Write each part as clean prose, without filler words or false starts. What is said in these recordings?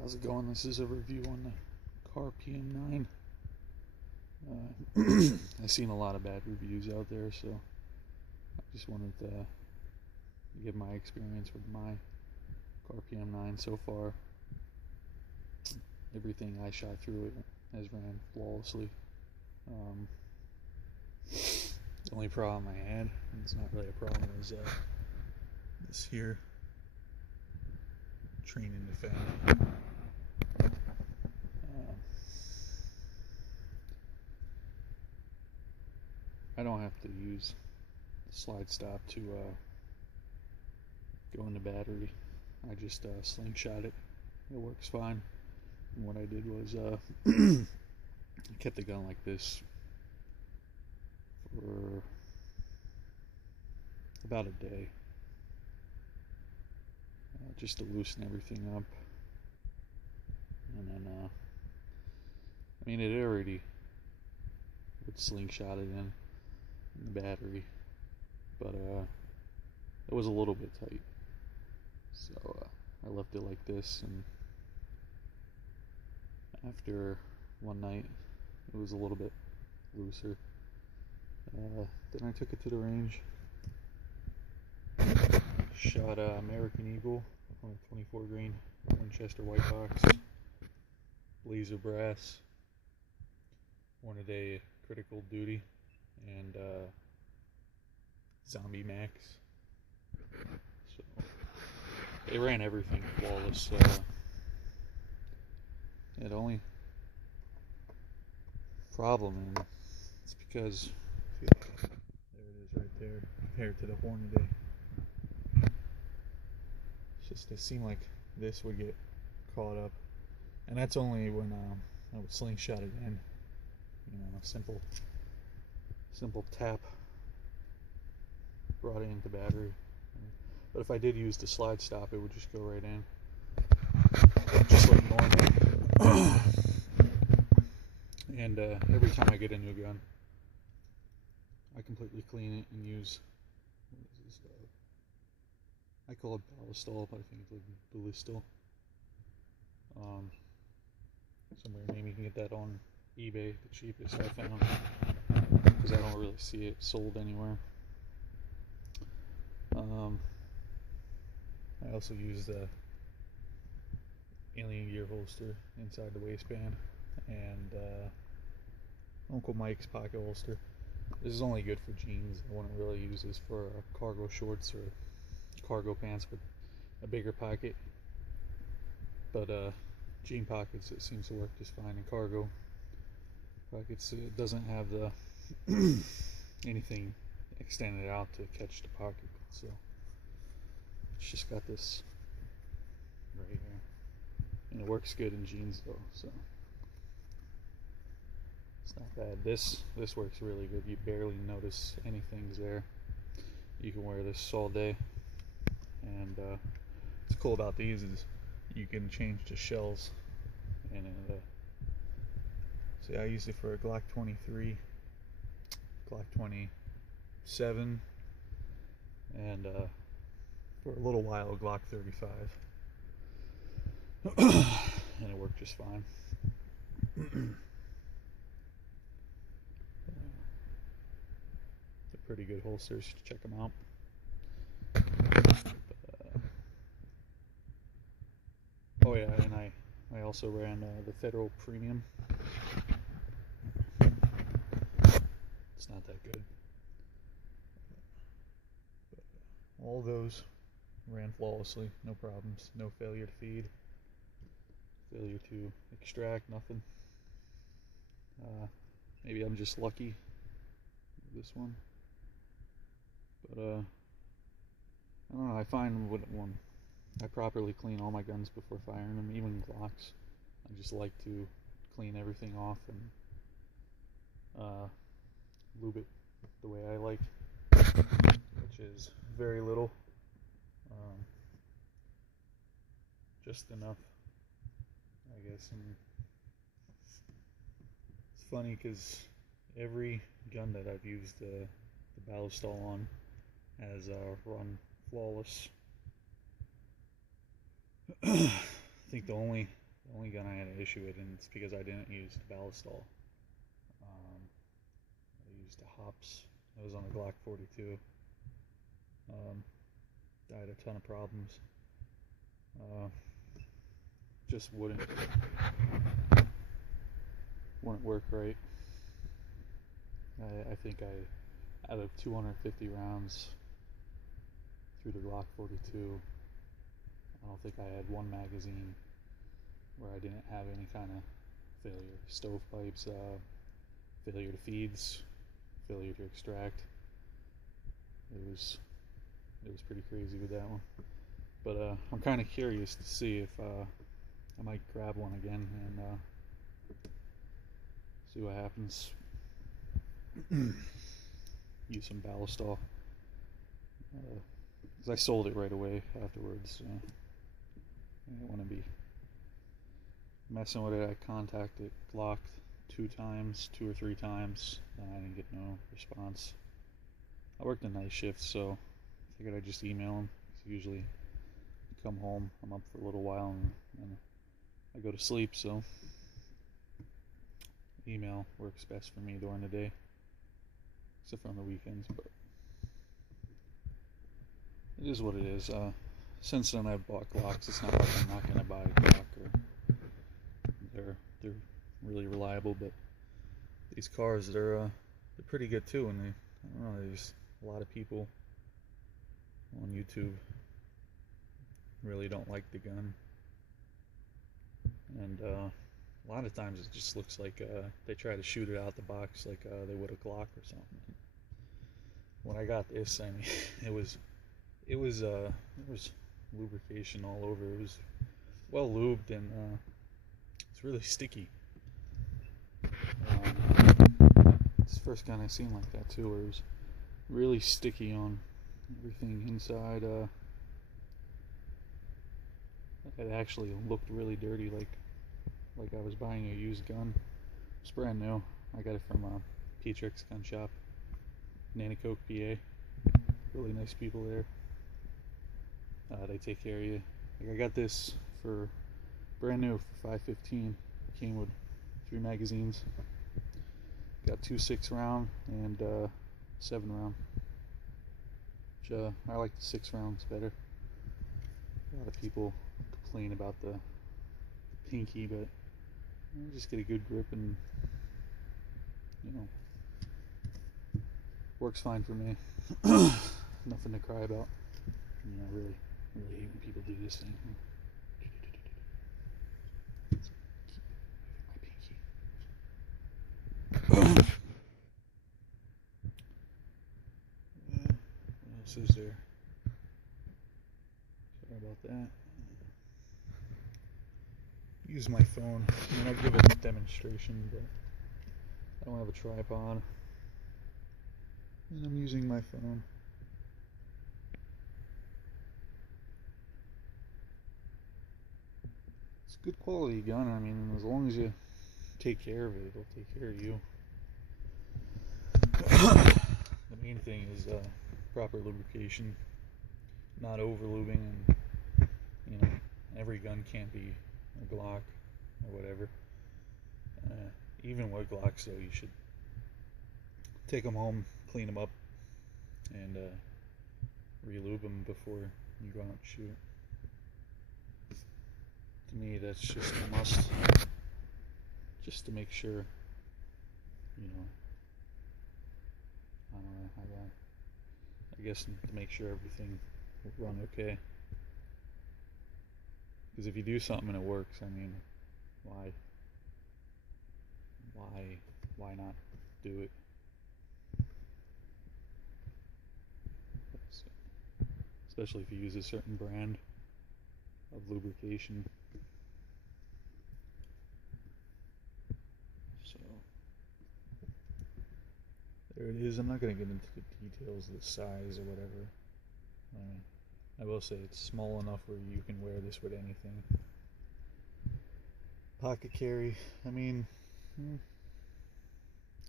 How's it going? This is a review on the Kahr PM9. I've seen a lot of bad reviews out there, so I just wanted to give my experience with my Kahr PM9 so far. Everything I shot through it has ran flawlessly. The only problem I had, and it's not really a problem, is this here training the fan. I don't have to use the slide stop to go in the battery. I just slingshot it. It works fine. And what I did was I kept the gun like this for about a day, just to loosen everything up. And then, I mean, it already would slingshot it in the battery, but it was a little bit tight, so I left it like this, and after one night it was a little bit looser. Then I took it to the range, shot American Eagle on a 24 grain Winchester white box, laser brass, wanted a critical duty, and Zombie Max. So it ran everything flawless. The only problem, and it's because there it is right there compared to the Hornady. It's just, it seemed like this would get caught up, and that's only when I would slingshot it in. You know, a simple tap brought it into battery. But if I did use the slide stop, it would just go right in, just like normal. And every time I get a new gun, I completely clean it and use, what is this? I call it ballistol, but I think it's like ballistal. Somewhere maybe you can get that on eBay, the cheapest I found, because I don't really see it sold anywhere. I also use the Alien Gear holster inside the waistband, and Uncle Mike's pocket holster. This is only good for jeans. I wouldn't really use this for cargo shorts or cargo pants with a bigger pocket, but jean pockets, it seems to work just fine. In cargo pockets, it doesn't have the anything extended out to catch the pocket, so it's just got this right here, and it works good in jeans though, so it's not bad. This works really good. You barely notice anything's there. You can wear this all day, and what's cool about these is you can change the shells. And see, I used it for a Glock 23, Glock 27, and for a little while a Glock 35, and it worked just fine. They're pretty good holsters. Check them out. Oh yeah, and I also ran the Federal Premium. It's not that good. But all those ran flawlessly, no problems, no failure to feed, failure to extract, nothing. Maybe I'm just lucky with this one, but I don't know. I find when I properly clean all my guns before firing them, even Glocks, I just like to clean everything off and lube it the way I like, which is very little, just enough, I guess. And it's funny because every gun that I've used the ballistol on has run flawless. I think the only The only gun I had an issue with, and it's because I didn't use the ballistol. I used the hops. It was on a Glock 42. I had a ton of problems. Just wouldn't work right. I think out of 250 rounds through the Glock 42, I don't think I had one magazine where I didn't have any kind of failure. Stovepipes, failure to feeds, failure to extract. It was pretty crazy with that one. But I'm kind of curious to see if I might grab one again and see what happens. Use some ballistol. Because I sold it right away afterwards. I didn't want to be messing with it. I contacted Glock 2 or 3 times, and I didn't get no response. I worked a night shift, so I figured I'd just email them. Usually come home, I'm up for a little while, and I go to sleep, so email works best for me during the day, except for on the weekends, but it is what it is. Since then I've bought Glocks. It's not like I'm not going to buy a Glock, or they're really reliable, but these cars, they're pretty good too, and I don't know, there's a lot of people on YouTube really don't like the gun, and a lot of times it just looks like they try to shoot it out the box like they would a Glock or something. When I got this, I mean, it was lubrication all over. It was well lubed, and it's really sticky. It's the first gun I've seen like that too, where it was really sticky on everything inside. It actually looked really dirty, like I was buying a used gun. It's brand new. I got it from P-Trix gun shop, Nanticoke, PA. Really nice people there. They take care of you. Like, I got this for brand new for $5.15. Came with 3 magazines. Got 2 6-round and 7-round. Which I like the 6 rounds better. A lot of people complain about the pinky, but just get a good grip, and works fine for me. Nothing to cry about. I really hate when people do this thing. Keep my pinky. What else is there? Sorry about that. Use my phone. I mean, I'll give a demonstration, but I don't have a tripod, and I'm using my phone. It's a good quality gun. I mean, as long as you take care of it, it'll take care of you. The main thing is proper lubrication, not over lubing, and every gun can't be a Glock or whatever. Even with Glocks, though, you should take them home, clean them up, and re-lube them before you go out and shoot. To me, that's just a must, just to make sure, I don't know, I guess to make sure everything will run okay. Because if you do something and it works, I mean, why not do it? Especially if you use a certain brand of lubrication. So there it is. I'm not going to get into the details of the size or whatever. I will say it's small enough where you can wear this with anything. Pocket carry, I mean,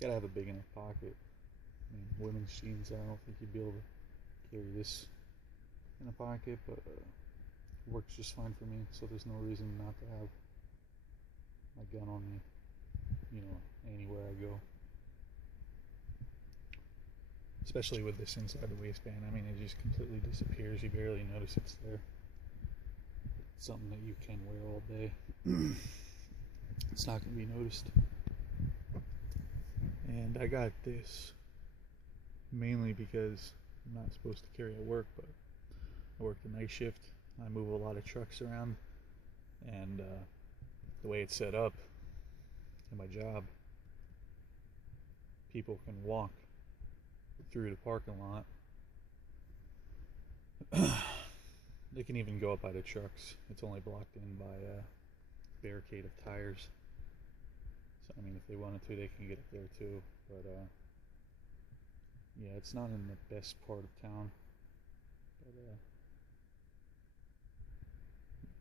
gotta have a big enough pocket. I mean, women's jeans, I don't think you'd be able to carry this in a pocket, but it works just fine for me, so there's no reason not to have my gun on me, you know, anywhere I go. Especially with this inside the waistband. I mean, it just completely disappears. You barely notice it's there. It's something that you can wear all day. It's not going to be noticed. And I got this mainly because I'm not supposed to carry at work, but I work the night shift. I move a lot of trucks around, and the way it's set up in my job, people can walk through the parking lot. They can even go up by the trucks. It's only blocked in by a barricade of tires. So I mean, if they wanted to, they can get up there too. But yeah, it's not in the best part of town. But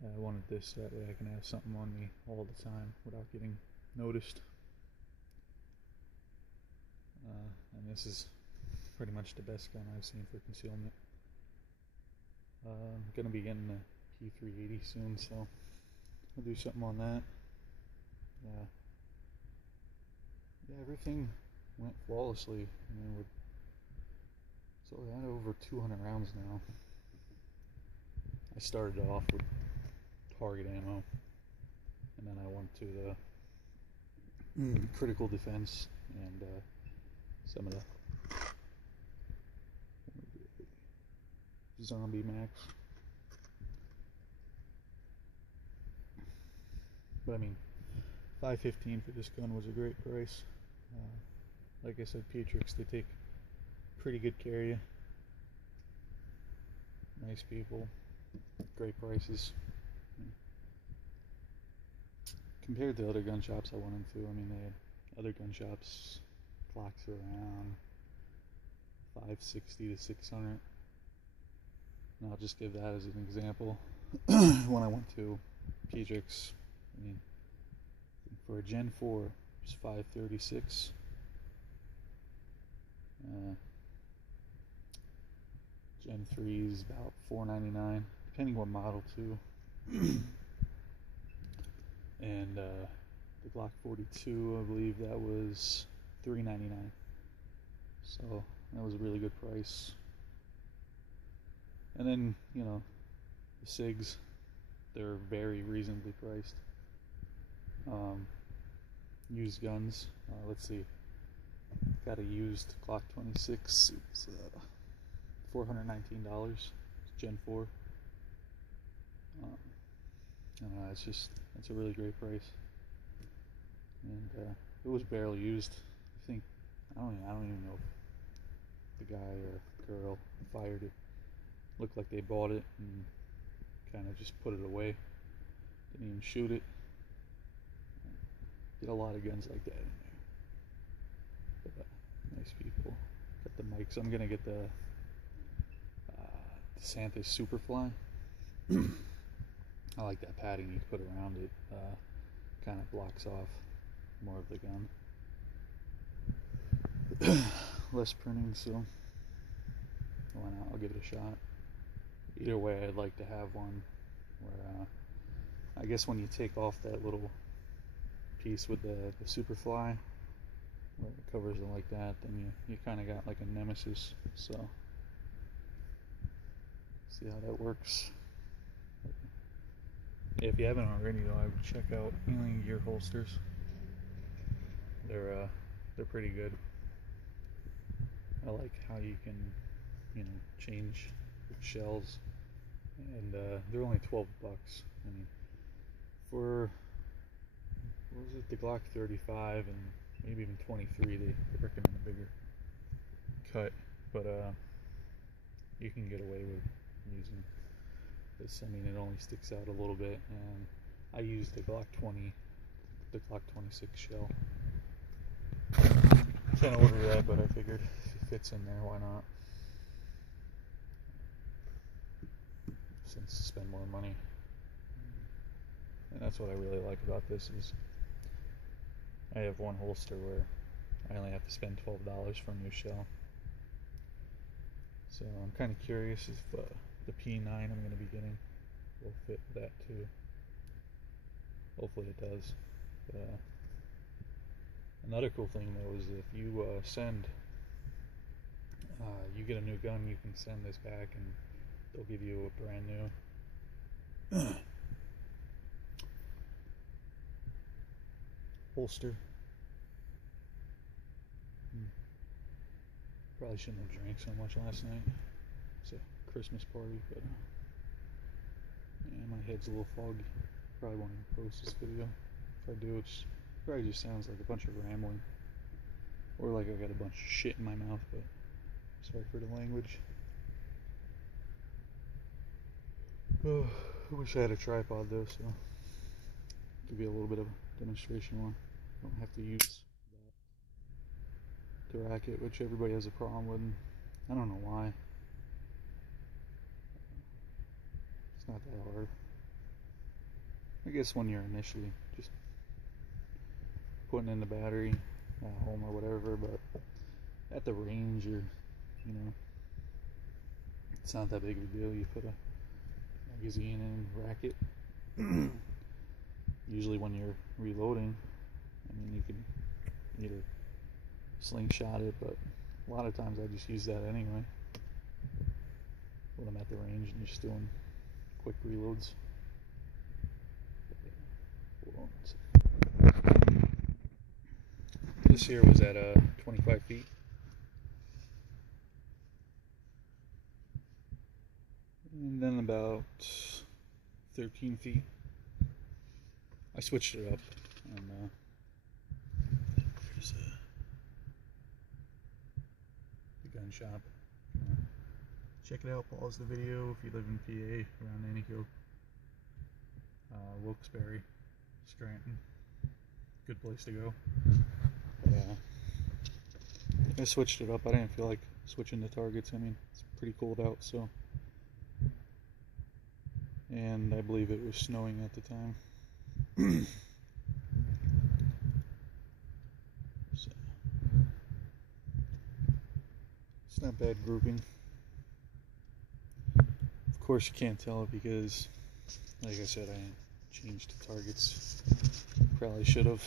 I wanted this that way I can have something on me all the time without getting noticed. And this is pretty much the best gun I've seen for concealment. I'm gonna be getting a P380 soon, so I'll do something on that. Yeah, everything went flawlessly. I mean, so we had over 200 rounds now. I started off with target ammo, and then I went to the critical defense and some of the zombie max. But I mean, $5.15 for this gun was a great price. Like I said, Pietrix, they take pretty good care of you. Nice people, great prices. Compared to other gun shops I went into, I mean, they had other gun shops, clocks around $560 to $600. And I'll just give that as an example. When I went to Pietrix, I mean, for a Gen 4, it's $536. Gen 3 is about $499, depending what model too. And the Glock 42, I believe that was $399. So that was a really good price. And then, you know, the SIGs, they're very reasonably priced. Used guns, let's see, got a used Glock 26, it's $419, Gen 4. I don't know, it's a really great price. And it was barely used. I don't even know if the guy or girl fired it. Looked like they bought it and kind of just put it away. Didn't even shoot it. Get a lot of guns like that in there. But, nice people. Got the mics. I'm gonna get the DeSantis Superfly. I like that padding you put around it. Kind of blocks off more of the gun. Less printing, so why not? I'll give it a shot. Either way, I'd like to have one where I guess when you take off that little piece with the Superfly, where it covers it like that, then you kind of got like a nemesis. So see how that works. If you haven't already, though, I would check out Healing Gear holsters. They're pretty good. I like how you can, you know, change shells, and they're only $12. I mean, for what was it, the Glock 35 and maybe even 23, they recommend a bigger cut, but you can get away with using this. I mean, it only sticks out a little bit, and I used the Glock 20, the Glock 26 shell. Can't order that, but I figured if it fits in there, why not? Since spend more money. And that's what I really like about this is I have one holster where I only have to spend $12 for a new shell. So I'm kind of curious if the P9 I'm going to be getting will fit that too. Hopefully it does. Another cool thing though is if you you get a new gun, you can send this back and they'll give you a brand new holster. Probably shouldn't have drank so much last night. It's a Christmas party, but yeah, my head's a little foggy. Probably won't even post this video. If I do, it probably just sounds like a bunch of rambling, or like I got a bunch of shit in my mouth. But sorry for the language. Oh, I wish I had a tripod though, so give you a little bit of a demonstration where I don't have to use that to rack it, which everybody has a problem with. And I don't know why. It's not that hard. I guess when you're initially just putting in the battery at home or whatever, but at the range, or you know, it's not that big of a deal. You put a magazine in, rack it. Usually when you're reloading, I mean, you can either slingshot it, but a lot of times I just use that anyway when I'm at the range and just doing quick reloads. Hold on. This here was at 25 feet. And then about 13 feet. I switched it up. And there's the gun shop. Check it out. Pause the video if you live in PA, around Antioch, Wilkes-Barre, Scranton. Good place to go. But, I switched it up. I didn't feel like switching the targets. I mean, it's pretty cold out, so. And I believe it was snowing at the time. So, it's not bad grouping. Of course, you can't tell it because, like I said, I changed the targets. Probably should have.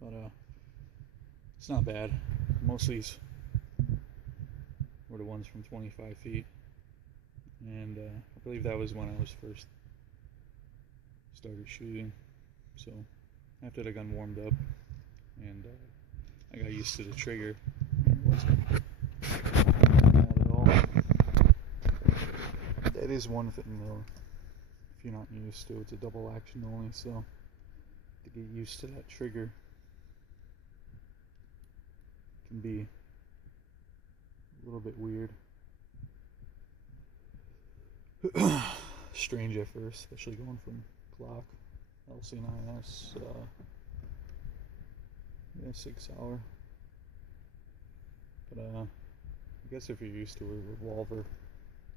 But it's not bad. Most of these were the ones from 25 feet. And I believe that was when I was first started shooting. So after the gun warmed up and I got used to the trigger, it wasn't bad at all. That is one thing though, if you're not used to it, it's a double action only, so to get used to that trigger can be a little bit weird. Strange at first, especially going from Glock, LC9S, yeah, 6 hour. But I guess if you're used to a revolver, it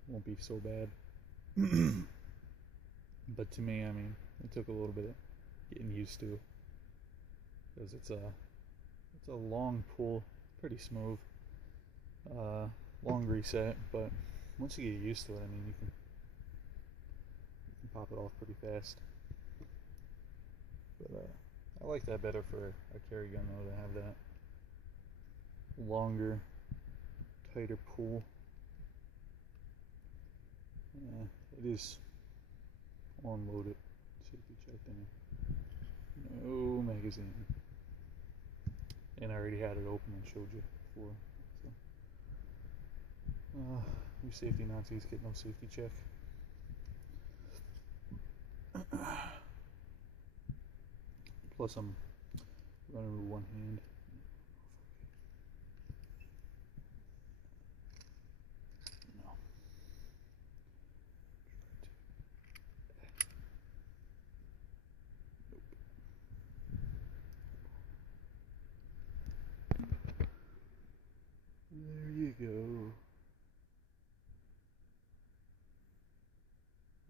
won't be so bad. But to me, I mean, it took a little bit of getting used to, because it's a long pull, pretty smooth, long reset. But once you get used to it, I mean, you can pop it off pretty fast. But I like that better for a carry gun though, to have that longer, tighter pull. It is unloaded. Safety check there. No magazine. And I already had it open and showed you before. So, you safety Nazis get no safety check. Plus I'm running with one hand. No. There you go.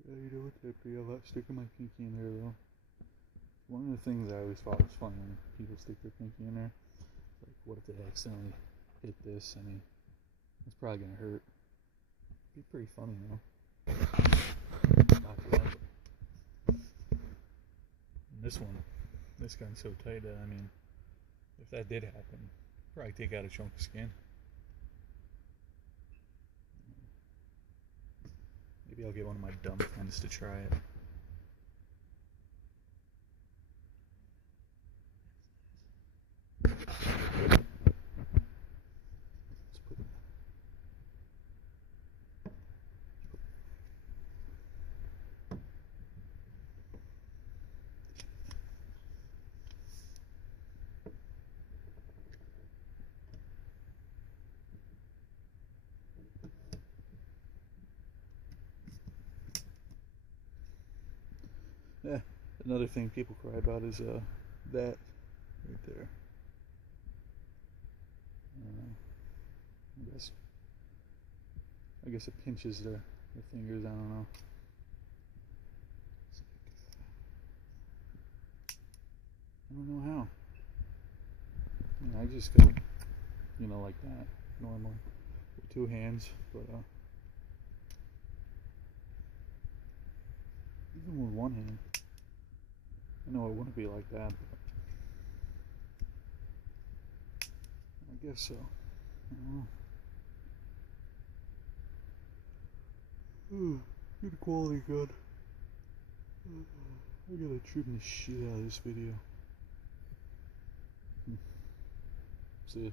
Yeah, you know what, that'd be a lot sticking my pinky in there though. One of the things I always thought was funny when people stick their pinky in there. Like, what if they accidentally hit this? I mean, it's probably gonna hurt. It'd be pretty funny, you know. Not that. this gun's so tight that, I mean, if that did happen, probably take out a chunk of skin. Maybe I'll get one of my dumb friends to try it. Yeah, another thing people cry about is that right there. I guess it pinches their fingers. I don't know. I don't know how. I mean, I just go, you know, like that normally with two hands, but even with one hand, I know it wouldn't be like that, but I guess so. I don't know. Good quality gun. I gotta trim the shit out of this video. See ya.